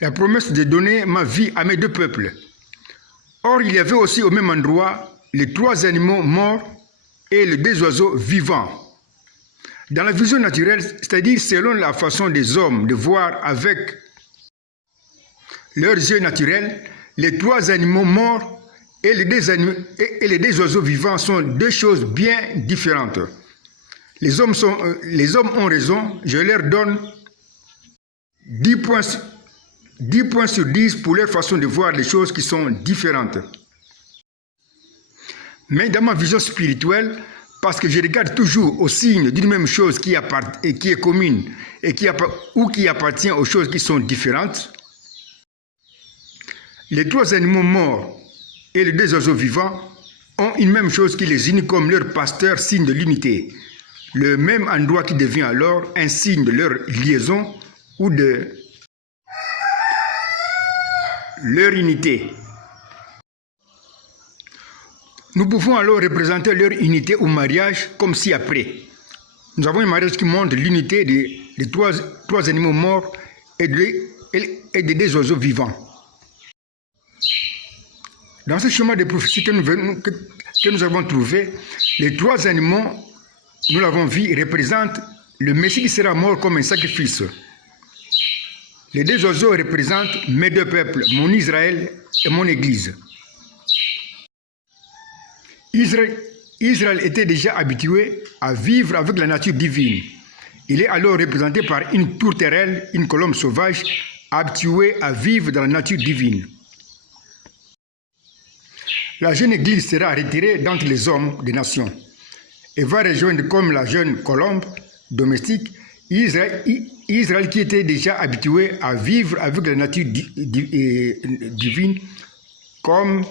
la promesse de donner ma vie à mes deux peuples. Or, il y avait aussi au même endroit les 3 animaux morts et les 2 oiseaux vivants. Dans la vision naturelle, c'est-à-dire selon la façon des hommes de voir avec leurs yeux naturels, les 3 animaux morts et les 2 oiseaux vivants sont 2 choses bien différentes. Les hommes ont raison, je leur donne 10 points sur 10 pour leur façon de voir les choses qui sont différentes. Mais dans ma vision spirituelle, parce que je regarde toujours au signe d'une même chose qui est commune ou qui appartient aux choses qui sont différentes, les 3 animaux morts et les 2 oiseaux vivants ont une même chose qui les unit comme leur pasteur, signe de l'unité. Le même endroit qui devient alors un signe de leur liaison ou de leur unité. Nous pouvons alors représenter leur unité au mariage comme ci-après. Nous avons un mariage qui montre l'unité des 3 animaux morts et des 2 oiseaux vivants. Dans ce schéma de prophétie que nous avons trouvé, les 3 animaux, nous l'avons vu, représentent le Messie qui sera mort comme un sacrifice. Les 2 oiseaux représentent mes 2 peuples, mon Israël et mon Église. Israël était déjà habitué à vivre avec la nature divine. Il est alors représenté par une tourterelle, une colombe sauvage, habituée à vivre dans la nature divine. La jeune Église sera retirée d'entre les hommes des nations et va rejoindre comme la jeune colombe domestique Israël qui était déjà habitué à vivre avec la nature divine comme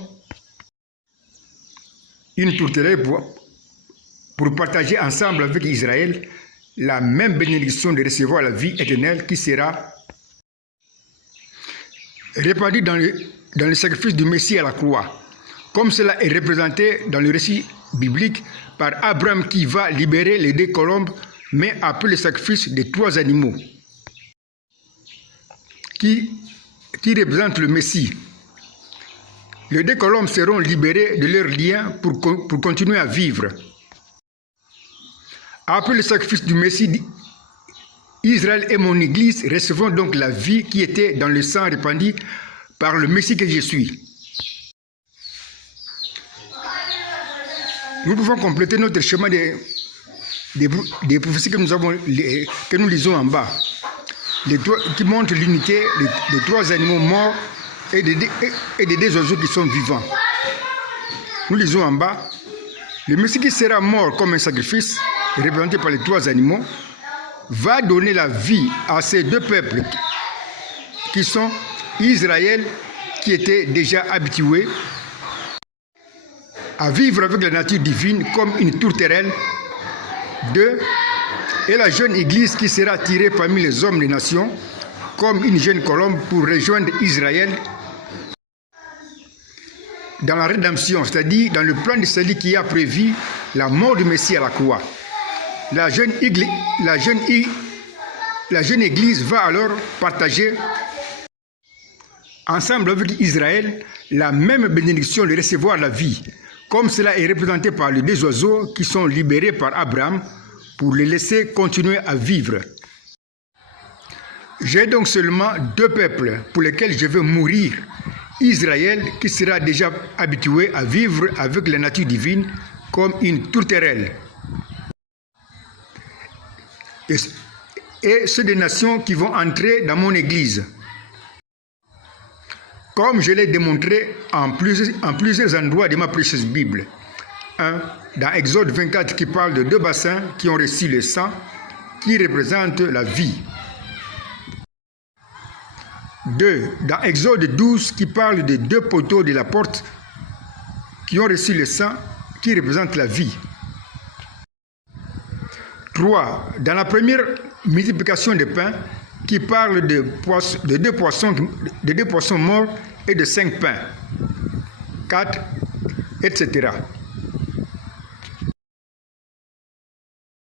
une tourterelle pour partager ensemble avec Israël la même bénédiction de recevoir la vie éternelle qui sera répandue dans le sacrifice du Messie à la croix. Comme cela est représenté dans le récit biblique par Abraham qui va libérer les 2 colombes, mais après le sacrifice des 3 animaux, qui représentent le Messie. Les 2 colombes seront libérées de leurs liens pour continuer à vivre. Après le sacrifice du Messie, Israël et mon Église recevront donc la vie qui était dans le sang répandu par le Messie que je suis. Nous pouvons compléter notre schéma des prophéties que nous lisons en bas, qui montrent l'unité des 3 animaux morts et des 2 oiseaux qui sont vivants. Nous lisons en bas, le Messie qui sera mort comme un sacrifice, représenté par les 3 animaux, va donner la vie à ces 2 peuples qui sont Israël, qui était déjà habitué à vivre avec la nature divine comme une tourterelle, 2, et la jeune Église qui sera tirée parmi les hommes des nations comme une jeune colombe pour rejoindre Israël dans la rédemption, c'est-à-dire dans le plan de salut qui a prévu la mort du Messie à la croix. La jeune Église va alors partager ensemble avec Israël la même bénédiction de recevoir la vie, comme cela est représenté par les 2 oiseaux qui sont libérés par Abraham pour les laisser continuer à vivre. J'ai donc seulement 2 peuples pour lesquels je veux mourir. Israël qui sera déjà habitué à vivre avec la nature divine comme une tourterelle. Et ceux des nations qui vont entrer dans mon Église. Comme je l'ai démontré en plusieurs endroits de ma précieuse Bible. 1. Dans Exode 24 qui parle de 2 bassins qui ont reçu le sang, qui représente la vie. 2. Dans Exode 12 qui parle de 2 poteaux de la porte qui ont reçu le sang, qui représente la vie. 3. Dans la première multiplication des pains, qui parle de 2 poissons morts et de 5 pains. 4, etc.